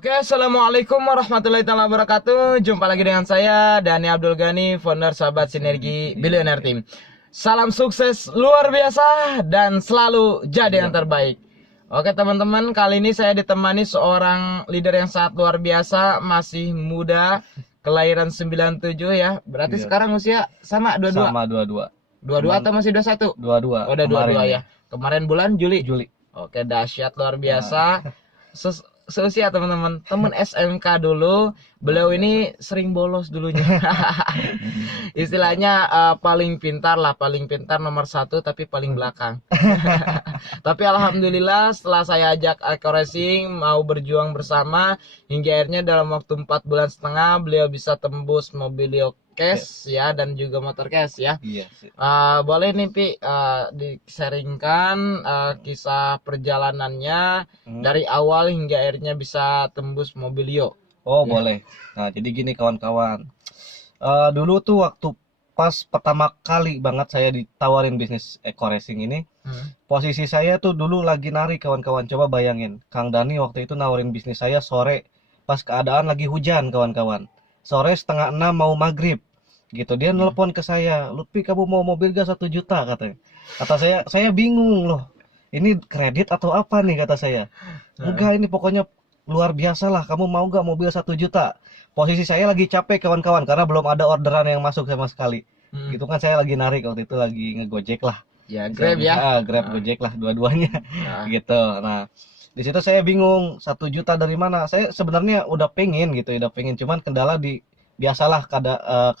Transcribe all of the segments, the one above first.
Oke, assalamualaikum warahmatullahi wabarakatuh. Jumpa lagi dengan saya, Dani Abdul Ghani, founder Sahabat Sinergi Billionaire Team. Salam sukses luar biasa dan selalu jadi yang terbaik. Oke teman-teman, kali ini saya ditemani seorang leader yang sangat luar biasa, masih muda, kelahiran 97 ya. Berarti sekarang usia sama 22? Sama 22. 22 atau masih 21? 22. Oh, udah 22 ya. ya. Kemarin bulan Juli. Juli. Oke, dahsyat luar biasa. Seusia teman-teman, teman SMK dulu. Beliau ini sering bolos dulunya. Istilahnya paling pintar lah, paling pintar nomor 1 tapi paling belakang. Tapi alhamdulillah setelah saya ajak Eco Racing mau berjuang bersama, hingga akhirnya dalam waktu 4,5 bulan beliau bisa tembus Mobilio Cash ya, dan juga motor cash ya. Iya sih. Boleh nih Pi, disaringkan kisah perjalanannya dari awal hingga akhirnya bisa tembus Mobilio. Oh Ya. boleh. Nah jadi gini kawan-kawan. Dulu tuh waktu pas pertama kali banget saya ditawarin bisnis Eco Racing ini, posisi saya tuh dulu lagi nari kawan-kawan. Coba bayangin, Kang Dani waktu itu nawarin bisnis saya sore pas keadaan lagi hujan kawan-kawan. Sore 5:30 mau maghrib gitu, dia nelpon ke saya, Lutfi kamu mau mobil gak 1 juta katanya. Kata saya bingung loh, ini kredit atau apa nih, kata saya. Enggak, ini pokoknya luar biasa lah, kamu mau gak mobil 1 juta. Posisi saya lagi capek kawan-kawan karena belum ada orderan yang masuk sama sekali. Gitu kan, saya lagi narik waktu itu, lagi ngegojek lah Ya, Grab ya. Grab, Gojek lah dua-duanya. Gitu. Nah di situ saya bingung, 1 juta dari mana. Saya sebenarnya udah pengen gitu, udah pengen, cuman kendala di biasalah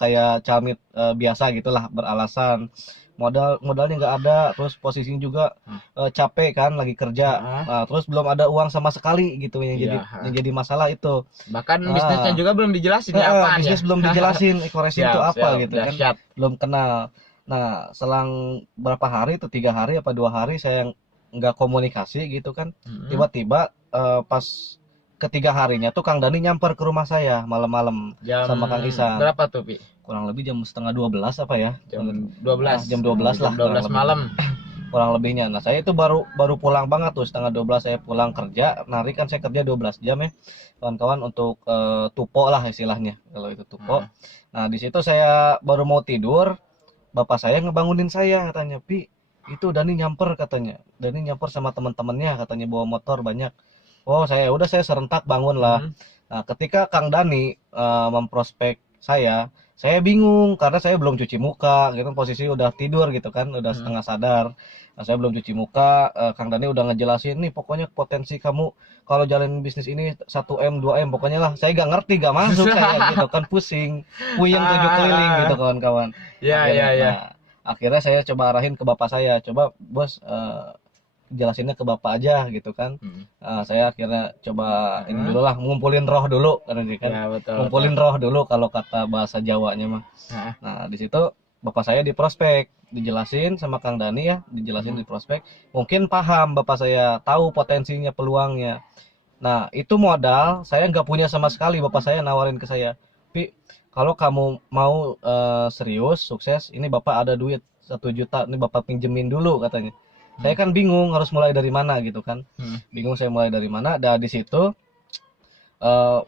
kayak camit biasa gitulah, beralasan modalnya nggak ada, terus posisinya juga capek kan, lagi kerja. Nah, terus belum ada uang sama sekali gitu, yang jadi masalah itu. Bahkan bisnisnya juga belum dijelasin ya apaan bisnis ya. belum dijelasin Eco Racing itu apa gitu kan, dahsyat. belum kenal. Nah selang berapa hari itu, 3 hari apa 2 hari saya nggak komunikasi gitu kan, tiba-tiba pas ketiga harinya tuh Kang Dani nyamper ke rumah saya malam-malam sama Kang Isan. Berapa tuh Pi? Kurang lebih jam 11:30 apa ya, Jam 12. jam 12 lah, Jam 12 malam. kurang lebihnya. Nah saya itu baru pulang banget tuh, 11:30 saya pulang kerja. Nari kan saya kerja 12 jam ya kawan-kawan, untuk tupo lah istilahnya kalau itu tupo. Nah di situ saya baru mau tidur, bapak saya ngebangunin saya, katanya, Pi itu Dani nyamper, katanya. Dani nyamper sama teman-temannya, katanya bawa motor banyak. Oh saya serentak bangun lah. Nah ketika Kang Dani memprospek saya bingung karena saya belum cuci muka gitu, posisi udah tidur gitu kan, udah setengah sadar. Nah, saya belum cuci muka, Kang Dani udah ngejelasin nih, pokoknya potensi kamu kalau jalanin bisnis ini 1M 2M, pokoknya lah. Saya gak ngerti, gak masuk saya gitu kan, pusing, puyeng 7 keliling gitu kawan-kawan. Nah, akhirnya saya coba arahin ke bapak saya, coba bos jelasinnya ke bapak aja gitu kan. Saya akhirnya coba ini dulu lah, ngumpulin roh dulu kan, Ya, betul, ngumpulin roh dulu kalau kata bahasa Jawanya mah. Nah di situ bapak saya di prospek, dijelasin sama Kang Dani ya, dijelasin di prospek, mungkin paham bapak saya, tahu potensinya, peluangnya. Nah itu modal saya nggak punya sama sekali. Bapak saya nawarin ke saya, Pi kalau kamu mau serius sukses, ini bapak ada duit 1 juta, ini bapak pinjemin dulu, katanya. Saya kan bingung harus mulai dari mana gitu kan, bingung saya mulai dari mana. Dan di situ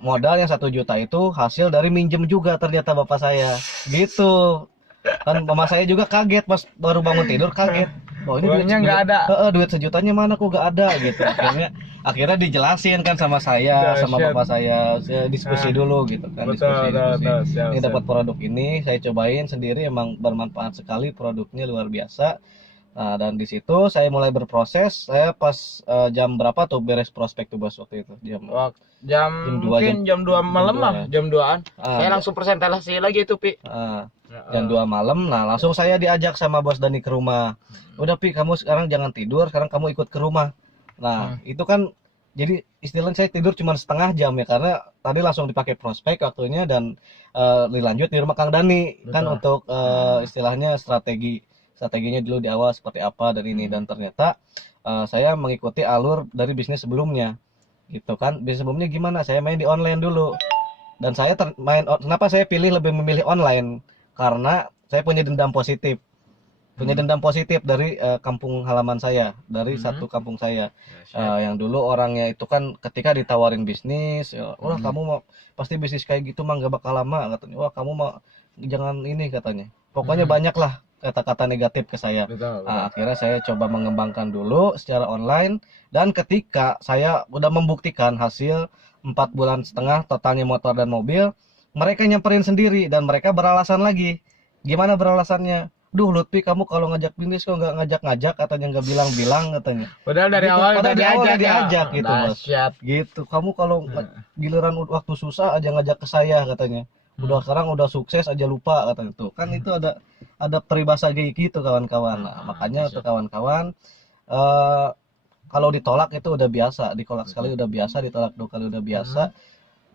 modal yang 1 juta itu hasil dari minjem juga ternyata bapak saya gitu kan. Mama saya juga kaget pas baru bangun tidur, kaget, oh ini duitnya nggak ada, duit 1 jutanya mana kok nggak ada gitu. Akhirnya dijelasin kan sama saya, sama bapak saya diskusi dulu gitu kan. Diskusi. Ini dapat produk ini, saya cobain sendiri, emang bermanfaat sekali, produknya luar biasa. Nah, dan di situ saya mulai berproses. Saya pas jam berapa tuh beres prospek tuh bos waktu itu? Mungkin jam 2 malam lah, jam 2-an. Saya langsung presentasi lagi itu Pi. Jam 2 malam. Nah langsung saya diajak sama bos Dani ke rumah. Udah Pi, kamu sekarang jangan tidur, sekarang kamu ikut ke rumah. Nah itu kan jadi istilahnya saya tidur cuma setengah jam ya, karena tadi langsung dipakai prospek waktunya, dan dilanjut di rumah Kang Dani. Betul. Kan untuk istilahnya strateginya dulu di awal seperti apa dan ini. Dan ternyata saya mengikuti alur dari bisnis sebelumnya gitu kan. Bisnis sebelumnya gimana, saya main di online dulu, dan saya kenapa saya memilih online, karena saya punya dendam positif punya dendam positif dari kampung halaman saya, dari satu kampung saya. Yang dulu orangnya itu kan ketika ditawarin bisnis, ya, wah kamu mau pasti bisnis kayak gitu mah nggak bakal lama katanya. Wah kamu mau jangan ini katanya. Pokoknya banyak lah kata-kata negatif ke saya. Betul, Nah, akhirnya saya coba mengembangkan dulu secara online, dan ketika saya udah membuktikan hasil 4,5 bulan totalnya motor dan mobil, mereka nyamperin sendiri dan mereka beralasan lagi. Gimana beralasannya? Duh Lutfi, kamu kalau ngajak bisnis kok nggak ngajak-ngajak, katanya nggak bilang-bilang katanya. Padahal dari Gitu, awal padahal udah dari awal diajak ya. diajak gitu, Bos. Dahsyat. Gitu. Kamu kalau giliran waktu susah aja ngajak ke saya katanya. Udah sekarang udah sukses aja lupa katanya. Tuh, kan itu ada peribahasa kayak gitu kawan-kawan. Nah, makanya untuk kawan-kawan eh kalau ditolak itu udah biasa, ditolak sekali udah biasa, ditolak 2 kali udah biasa.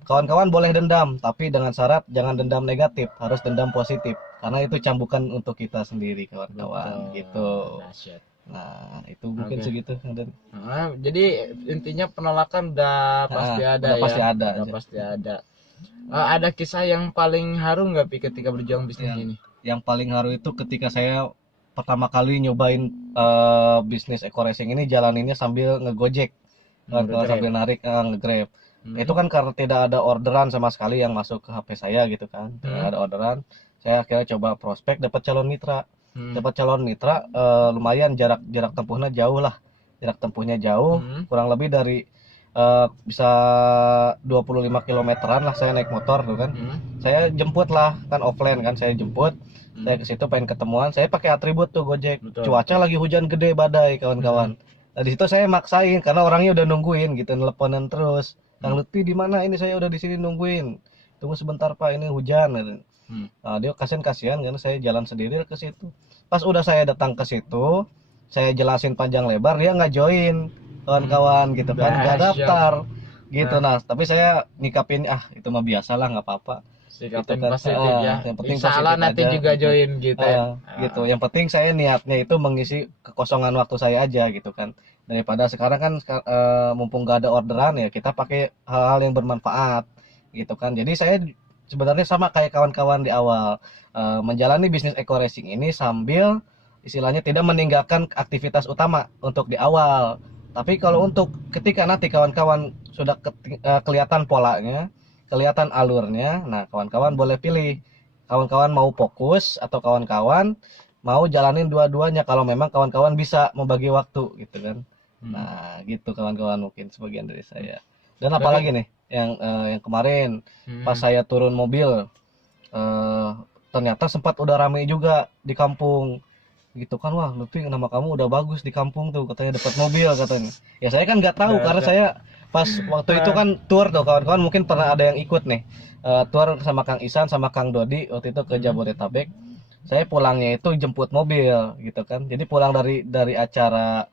Kawan-kawan boleh dendam, tapi dengan syarat jangan dendam negatif, harus dendam positif. Karena itu cambukan untuk kita sendiri, kawan-kawan. Gitu. Dahsyat. Nah, itu mungkin Oke. segitu. Jadi intinya penolakan udah pasti ada udah ya. pasti ada. Udah pasti ada. Ada kisah yang paling haru nggak Pi ketika berjuang bisnis ini? Yang paling haru itu ketika saya pertama kali nyobain bisnis eco racing ini, jalaninnya sambil ngegojek, sambil narik ngegrab. Itu kan karena tidak ada orderan sama sekali yang masuk ke HP saya gitu kan, tidak ada orderan. Saya akhirnya coba prospek, dapat calon mitra. Lumayan jarak tempuhnya jauh lah, kurang lebih dari bisa 25 kilometeran lah saya naik motor tuh kan. Saya jemput lah, kan offline kan, saya jemput. Saya ke situ pengen ketemuan, saya pakai atribut tuh Gojek. Cuaca lagi hujan gede, badai kawan-kawan. Nah di situ saya maksain karena orangnya udah nungguin gitu, nelponan terus. Kang Lutfi di mana? Ini saya udah di sini nungguin. Tunggu sebentar Pak, ini hujan. Nah, dia kasihan karena saya jalan sendiri ke situ. Pas udah saya datang ke situ, saya jelasin panjang lebar, dia nggak join kawan-kawan gitu kan, nggak daftar gitu. Nah tapi saya nyikapin itu mah biasa lah, nggak apa-apa. Sikapin Gitu kan. positif ya. Yang penting Insya Allah positif nanti aja, juga gitu. join gitu ya. Gitu. Yang penting saya niatnya itu mengisi kekosongan waktu saya aja gitu kan. Daripada sekarang kan mumpung nggak ada orderan ya kita pakai hal-hal yang bermanfaat gitu kan. Jadi saya sebenarnya sama kayak kawan-kawan di awal, menjalani bisnis eco racing ini sambil istilahnya tidak meninggalkan aktivitas utama untuk di awal. Tapi kalau untuk ketika nanti kawan-kawan sudah kelihatan polanya, kelihatan alurnya, nah kawan-kawan boleh pilih. Kawan-kawan mau fokus atau kawan-kawan mau jalanin dua-duanya kalau memang kawan-kawan bisa membagi waktu gitu kan. Nah, gitu kawan-kawan, mungkin sebagian dari saya. Dan apalagi nih yang kemarin pas saya turun mobil, ternyata sempat udah rame juga di kampung. Gitu kan, wah Lutfi nama kamu udah bagus di kampung tuh, katanya dapat mobil katanya. Ya saya kan nggak tahu karena saya pas waktu itu kan tour tuh kawan-kawan, mungkin pernah ada yang ikut nih tour sama Kang Isan sama Kang Dodi waktu itu ke Jabodetabek. Saya pulangnya itu jemput mobil gitu kan, jadi pulang dari acara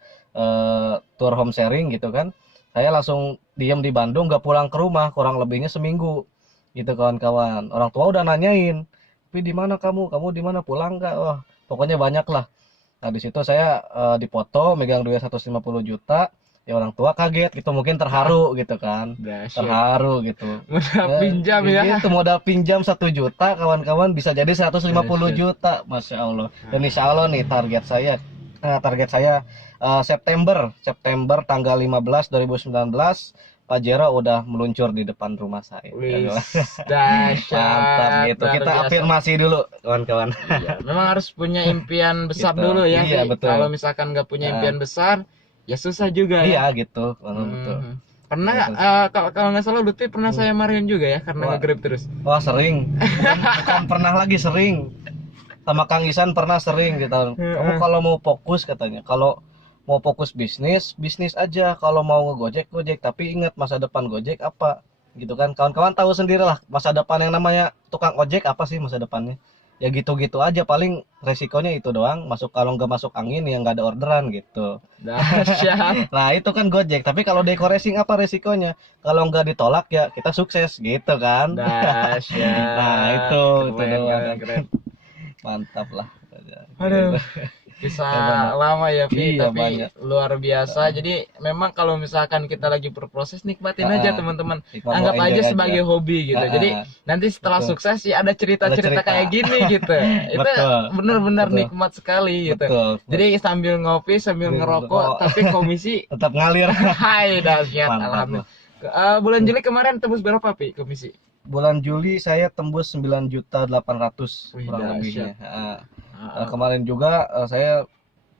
tour home sharing gitu kan, saya langsung diem di Bandung, nggak pulang ke rumah kurang lebihnya seminggu gitu kawan-kawan. Orang tua udah nanyain, tapi di mana kamu di mana, pulang nggak? Wah pokoknya banyak lah. Nah di situ saya dipoto megang duit 150 juta. Ya orang tua kaget gitu, mungkin terharu gitu kan. Terharu gitu. Modal pinjam ya. Gitu, modal pinjam 1 juta kawan-kawan bisa jadi 150 juta. Masya Allah. Dan insya Allah nih target saya September tanggal 15 2019 Pajero udah meluncur di depan rumah saya. Dahsyat. Mantap gitu. Kita afirmasi dulu kawan-kawan. Ya, memang harus punya impian besar Gitu. dulu ya. Iya, betul. Kalau misalkan nggak punya impian besar, ya susah juga Iya ya. gitu. Betul. Pernah kalau nggak salah Lutfi pernah saya marahin juga ya karena nge-grab terus. Wah sering. Bukan pernah lagi, sering. Sama Kang Isan pernah sering gitu. Kamu kalau mau fokus katanya, kalau mau fokus bisnis aja, kalau mau ngegojek gojek, tapi ingat masa depan Gojek apa gitu kan. Kawan-kawan tahu sendirilah masa depan yang namanya tukang ojek apa sih masa depannya. Ya gitu-gitu aja, paling resikonya itu doang, kalau nggak masuk angin ya nggak ada orderan gitu. Dahsyat. Nah itu kan Gojek, tapi kalau deco racing apa resikonya? Kalau nggak ditolak ya kita sukses gitu kan. Dahsyat. Nah itu Keren, doang. keren. Mantap lah. Aduh. Kisah Banyak. lama ya, Pi, Iya, tapi banyak. luar biasa. Jadi memang kalau misalkan kita lagi berproses, nikmatin aja teman-teman. Nikmat, Anggap enjoy aja sebagai hobi gitu. Jadi nanti setelah Betul. sukses ya ada cerita-cerita Ada cerita. kayak gini gitu. Itu Betul. benar-benar Betul. nikmat sekali gitu. Betul. Jadi sambil ngopi, sambil Sambil ngerokok, ngerokok. tapi komisi Tetap ngalir. hai dahsyat. Mantap Alhamdulillah. loh. Bulan Juli kemarin tembus berapa, Pi, komisi? Bulan Juli saya tembus 9.800.000 Wih, kurang dahsyat. lebihnya. Kemarin juga saya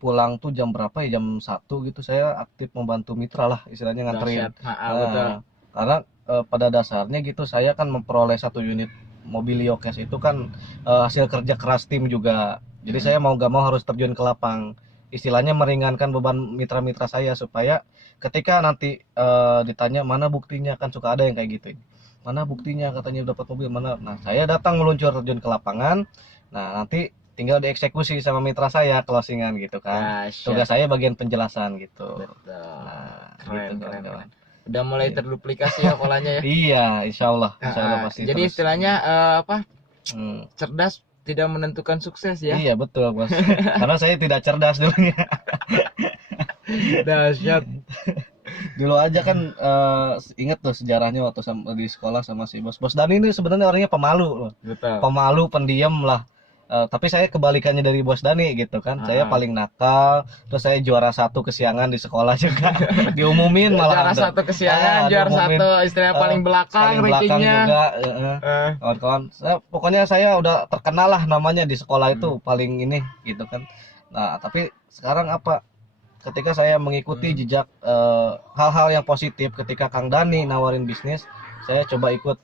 pulang tuh jam berapa ya, jam 1 gitu, saya aktif membantu mitra lah istilahnya, nganterin. Dahsyat. Betul. Karena pada dasarnya gitu saya kan memperoleh 1 unit Mobilio Cash itu kan hasil kerja keras tim juga. Jadi saya mau gak mau harus terjun ke lapang, istilahnya meringankan beban mitra-mitra saya, supaya ketika nanti ditanya mana buktinya, kan suka ada yang kayak gitu, mana buktinya katanya dapat mobil mana. Nah, saya datang meluncur terjun ke lapangan. Nah, nanti tinggal dieksekusi sama mitra saya, closingan gitu kan. Dahsyat. Tugas saya bagian penjelasan gitu. Betul. Nah, Keren, gitu, keren, kawan-kawan. keren. Udah mulai Iya. terduplikasi ya polanya ya. Iya, insya Allah pasti. Jadi terus. istilahnya apa? Hmm, Cerdas tidak menentukan sukses ya. Iya betul bos. Karena saya tidak cerdas dulunya. Dahsyat. Dulu aja kan inget tuh sejarahnya waktu di sekolah sama si bos. Bos Dani ini sebenarnya orangnya pemalu loh. Betul. Pemalu, pendiam lah. Tapi saya kebalikannya dari Bos Dani gitu kan. Saya paling nakal, terus saya juara 1 kesiangan di sekolah juga. Diumumin malah. Juara 1 kesiangan, juara diumumin. 1 istilahnya paling belakang Paling belakang rankingnya. juga. Eh, Kawan-kawan, pokoknya saya udah terkenal lah namanya di sekolah itu, paling ini gitu kan. Nah, tapi sekarang apa? Ketika saya mengikuti jejak hal-hal yang positif, ketika Kang Dani nawarin bisnis, saya coba ikut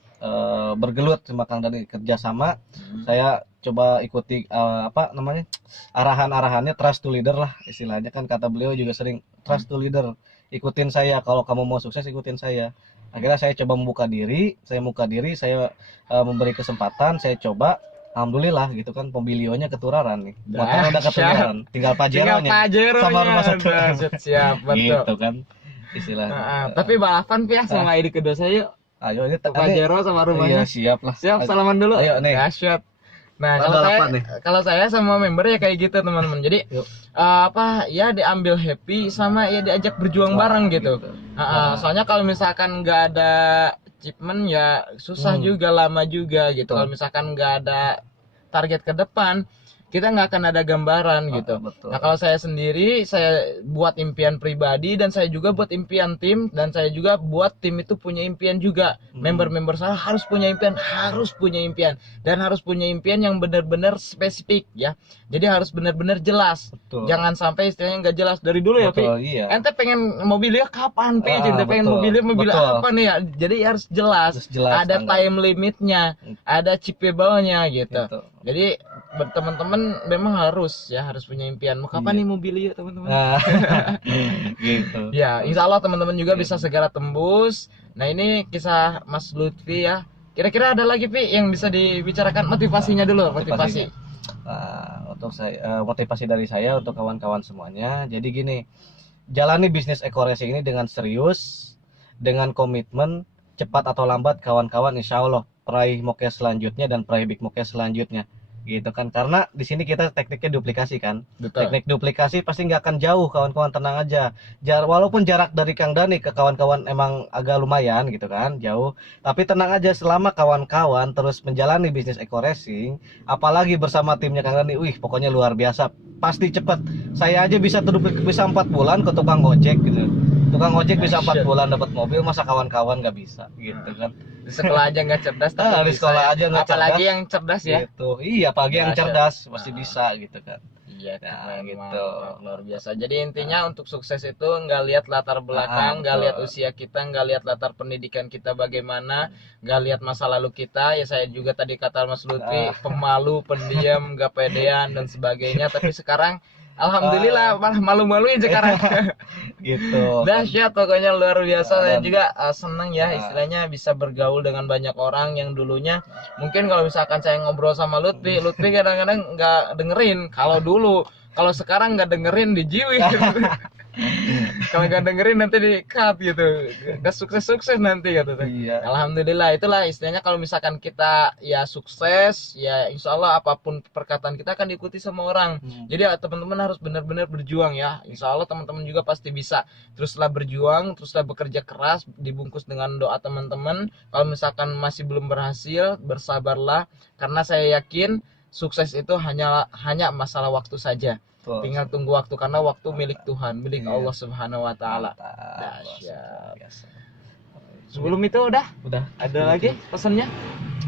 bergelut sama Kang Dani, kerjasama. Saya coba ikuti apa namanya, arahan-arahannya, trust to leader lah istilahnya, kan kata beliau juga sering, trust to leader, ikutin saya, kalau kamu mau sukses ikutin saya. Akhirnya saya coba membuka diri, saya memberi kesempatan, saya coba. Alhamdulillah gitu kan, Mobilionya ketularan nih. Motor udah ketularan, tinggal tinggal Pajeronya Pajero sama rumah satu. siap, betul. Gitu kan istilahnya. Tapi balapan Pi ya sama ide kedua saya yuk. Ayo ini Pajero sama rumahnya. Iya, siap lah. Siap, salaman dulu. Ayo nih. Dahsyat. Nah, Ada kalau saya apa nih? kalau saya sama member ya kayak gitu teman-teman. Jadi Yuk. apa ya, diambil happy sama ya diajak berjuang bareng gitu. Soalnya kalau misalkan nggak ada achievement ya susah juga, lama juga gitu. Kalau misalkan nggak ada target ke depan, kita nggak akan ada gambaran gitu. Betul. Nah, kalau saya sendiri, saya buat impian pribadi, dan saya juga buat impian tim, dan saya juga buat tim itu punya impian juga. Member-member saya harus punya impian, dan harus punya impian yang benar-benar spesifik ya. Jadi harus benar-benar jelas. Betul. Jangan sampai istilahnya nggak jelas dari dulu ya, Pi. Betul, iya. Ente pengen mobilnya kapan, Pi? Ente pengen betul. mobil Betul. apa nih ya? Jadi harus jelas. Harus jelas, Ada tanggal. time limitnya, ada chipable-nya gitu. Gitu. Jadi teman-teman memang harus punya impian. Mau kapan nih mobilnya teman-teman? Nah, gitu. Ya, insya Allah teman-teman juga bisa segera tembus. Nah, ini kisah Mas Lutfi ya. Kira-kira ada lagi Pi yang bisa dibicarakan, motivasinya dulu, motivasi. Nah, untuk saya motivasi dari saya untuk kawan-kawan semuanya. Jadi gini, jalani bisnis Eko Racing ini dengan serius, dengan komitmen, cepat atau lambat kawan-kawan insya Allah peraih mokes selanjutnya dan peraih big mokes selanjutnya. Gitu kan, karena di sini kita tekniknya duplikasi kan. Betul. Teknik duplikasi pasti nggak akan jauh kawan-kawan, tenang aja. Walaupun jarak dari Kang Dani ke kawan-kawan emang agak lumayan gitu kan, jauh, tapi tenang aja, selama kawan-kawan terus menjalani bisnis Eko Racing, apalagi bersama timnya Kang Dani, wih pokoknya luar biasa, pasti cepet. Saya aja bisa 4 bulan ke tukang ojek gitu. Tukang ojek bisa 4 bulan dapat mobil, masa kawan-kawan nggak bisa gitu kan. Di sekolah aja nggak cerdas, tapi Di bisa sekolah ya. aja nggak cerdas. Apalagi yang cerdas ya. Gitu. Iya, apalagi yang Dahsyat. cerdas pasti bisa gitu kan. Iya, Nah, keren, gitu. mantap, luar biasa. Jadi intinya untuk sukses itu nggak lihat latar belakang, nggak betul. lihat usia kita, nggak lihat latar pendidikan kita bagaimana, nggak lihat masa lalu kita. Ya saya juga tadi kata Mas Lutfi, pemalu, pendiam, nggak pedean dan sebagainya. Tapi sekarang alhamdulillah malah malu-maluin sekarang. Gitu. Dahsyat, pokoknya luar biasa. Saya Dan- juga senang ya istilahnya bisa bergaul dengan banyak orang yang dulunya mungkin kalau misalkan saya ngobrol sama Lutfi kadang-kadang nggak dengerin. Kalau dulu, kalau sekarang nggak dengerin dijiwi. Kalau nggak dengerin nanti di cut gitu. Gak sukses nanti gitu. Iya. Alhamdulillah, itulah istilahnya kalau misalkan kita ya sukses, ya insya Allah apapun perkataan kita akan diikuti sama orang. Jadi ya, teman-teman harus benar-benar berjuang ya. Insya Allah teman-teman juga pasti bisa. Teruslah berjuang, teruslah bekerja keras, dibungkus dengan doa teman-teman. Kalau misalkan masih belum berhasil, bersabarlah, karena saya yakin sukses itu hanya masalah waktu saja. Betul. Tinggal tunggu waktu, karena waktu milik Tuhan, milik Iya. Allah Subhanahu wa taala. Mantap. Dahsyat. Biasa. Sebelum itu udah Udah. ada lagi pesannya?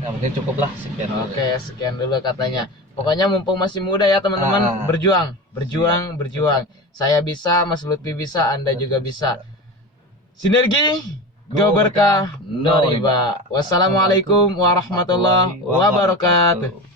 Ya, mungkin cukup lah sekian dulu. Oke, sekian dulu katanya. Pokoknya mumpung masih muda ya teman-teman, berjuang. Saya bisa, Mas Lutfi bisa, Anda juga bisa. Sinergi, go berkah, no riba. Wassalamualaikum warahmatullahi wabarakatuh.